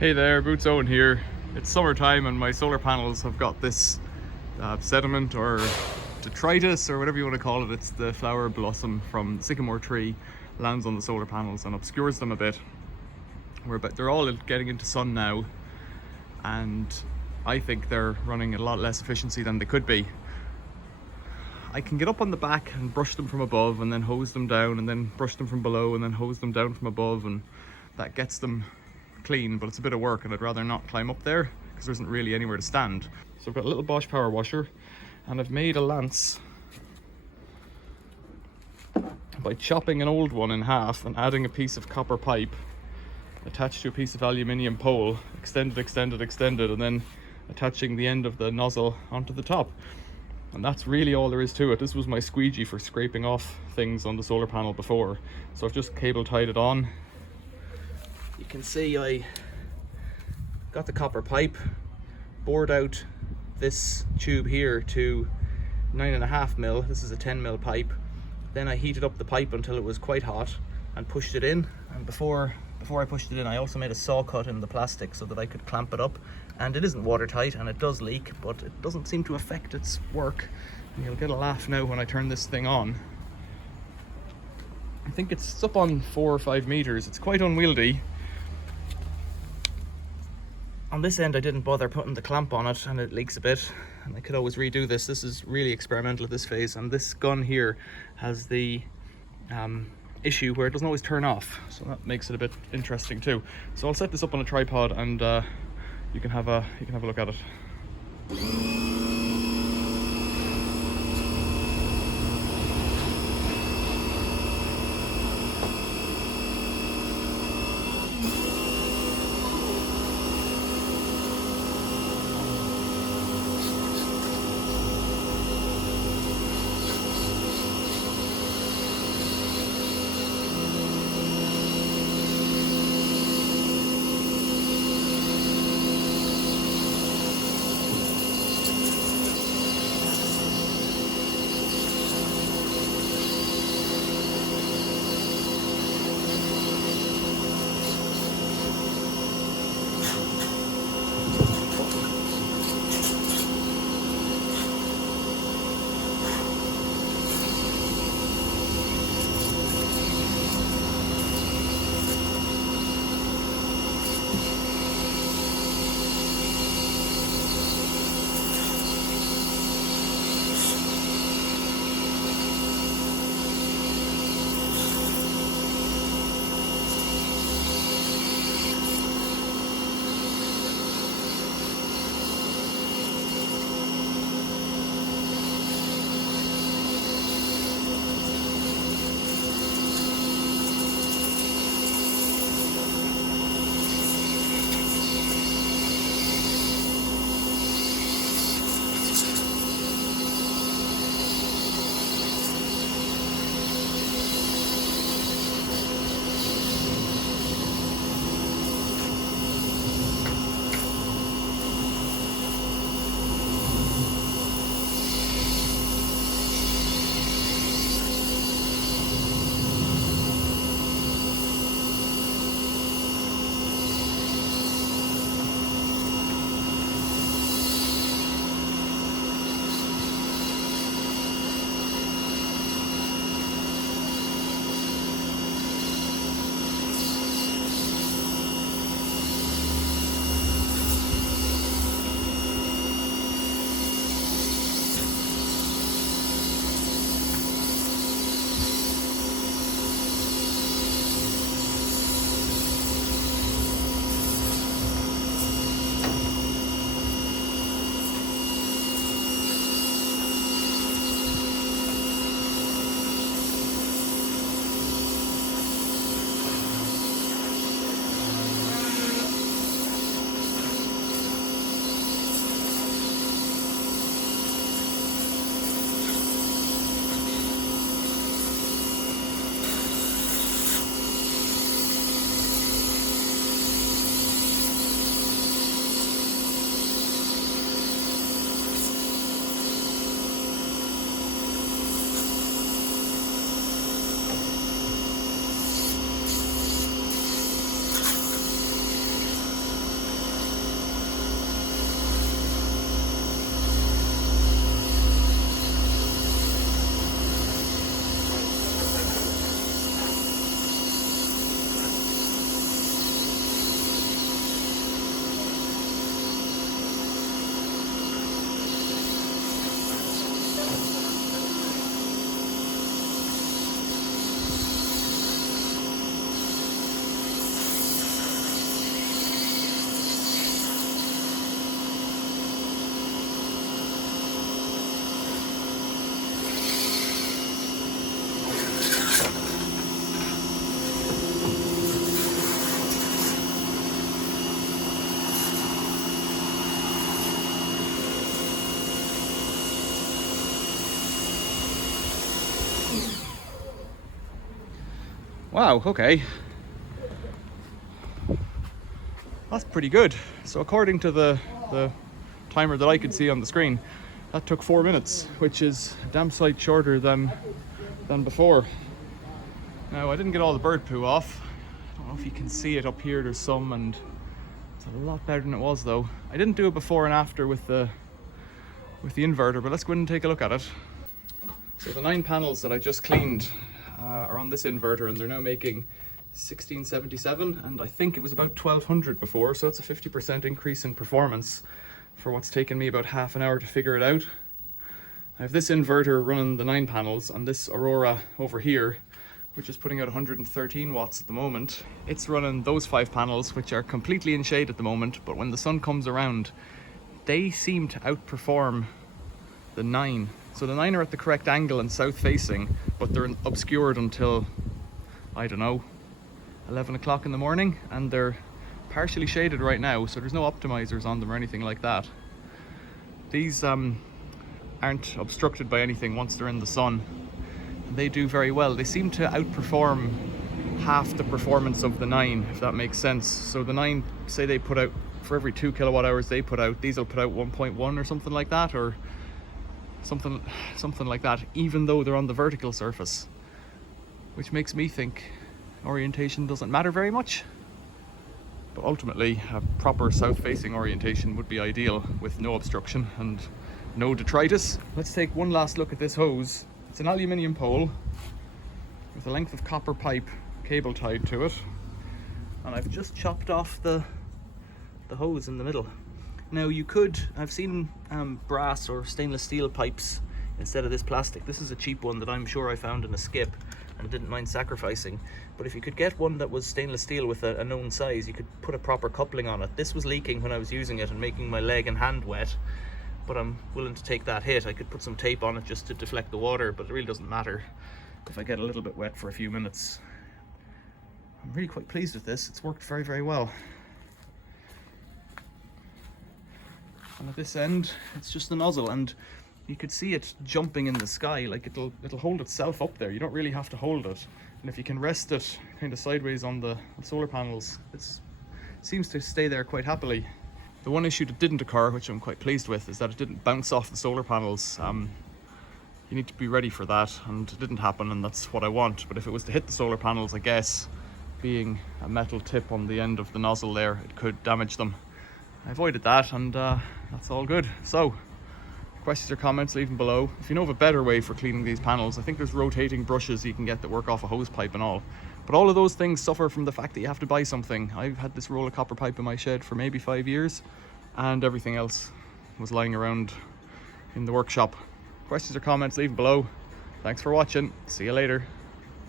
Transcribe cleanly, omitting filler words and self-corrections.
Hey there, Boots Owen here. It's summertime and my solar panels have got this sediment or detritus or whatever you want to call it. It's the flower blossom from the sycamore tree, lands on the solar panels and obscures them a bit. They're all getting into sun now, and I think they're running at a lot less efficiency than they could be. I can get up on the back and brush them from above and then hose them down and then brush them from below and then hose them down from above, and that gets them clean, but it's a bit of work and I'd rather not climb up there because there isn't really anywhere to stand. So I've got a little Bosch power washer and I've made a lance by chopping an old one in half and adding a piece of copper pipe attached to a piece of aluminium pole, extended, and then attaching the end of the nozzle onto the top. And that's really all there is to it. This was my squeegee for scraping off things on the solar panel before. So I've just cable tied it on. You can see I got the copper pipe, bored out this tube here to 9.5 mil. This is a 10 mil pipe. Then I heated up the pipe until it was quite hot and pushed it in. And before I pushed it in, I also made a saw cut in the plastic so that I could clamp it up. And it isn't watertight and it does leak, but it doesn't seem to affect its work. And you'll get a laugh now when I turn this thing on. I think it's up on 4 or 5 meters. It's quite unwieldy. On this end I didn't bother putting the clamp on it and it leaks a bit, and I could always redo this. This is really experimental at this phase, and this gun here has the issue where it doesn't always turn off, so that makes it a bit interesting too. So I'll set this up on a tripod and you can have a look at it. Wow, okay. That's pretty good. So according to the timer that I could see on the screen, that took 4 minutes, which is a damn sight shorter than before. Now, I didn't get all the bird poo off. I don't know if you can see it up here, there's some, and it's a lot better than it was though. I didn't do it before and after with the inverter, but let's go in and take a look at it. So the 9 panels that I just cleaned are on this inverter, and they're now making 1677, and I think it was about 1200 before, so it's a 50% increase in performance for what's taken me about half an hour to figure it out. I have this inverter running the 9 panels and this Aurora over here, which is putting out 113 watts at the moment. It's running those 5 panels, which are completely in shade at the moment, but when the sun comes around, they seem to outperform the 9. So the 9 are at the correct angle and south facing, but they're obscured until, I don't know, 11 o'clock in the morning, and they're partially shaded right now, so there's no optimizers on them or anything like that. These aren't obstructed by anything once they're in the sun. They do very well. They seem to outperform half the performance of the 9, if that makes sense. So the 9, say they put out, for every 2 kilowatt hours they put out, these will put out 1.1 or something like that, or something like that, even though they're on the vertical surface, which makes me think orientation doesn't matter very much. But ultimately, a proper south-facing orientation would be ideal, with no obstruction and no detritus. Let's take one last look at this hose. It's an aluminium pole with a length of copper pipe cable tied to it, and I've just chopped off the hose in the middle. Now you could, I've seen brass or stainless steel pipes instead of this plastic. This is a cheap one that I'm sure I found in a skip and didn't mind sacrificing. But if you could get one that was stainless steel with a known size, you could put a proper coupling on it. This was leaking when I was using it and making my leg and hand wet, but I'm willing to take that hit. I could put some tape on it just to deflect the water, but it really doesn't matter if I get a little bit wet for a few minutes. I'm really quite pleased with this. It's worked very, very well. And at this end, it's just the nozzle, and you could see it jumping in the sky. Like it'll hold itself up there. You don't really have to hold it, and if you can rest it kind of sideways on the solar panels, it seems to stay there quite happily. The one issue that didn't occur, which I'm quite pleased with, is that it didn't bounce off the solar panels. You need to be ready for that, and it didn't happen, and that's what I want. But if it was to hit the solar panels, I guess, being a metal tip on the end of the nozzle there, it could damage them. I avoided that, and that's all good. So, questions or comments, leave them below. If you know of a better way for cleaning these panels, I think there's rotating brushes you can get that work off a hose pipe and all. But all of those things suffer from the fact that you have to buy something. I've had this roll of copper pipe in my shed for maybe 5 years, and everything else was lying around in the workshop. Questions or comments, leave them below. Thanks for watching. See you later.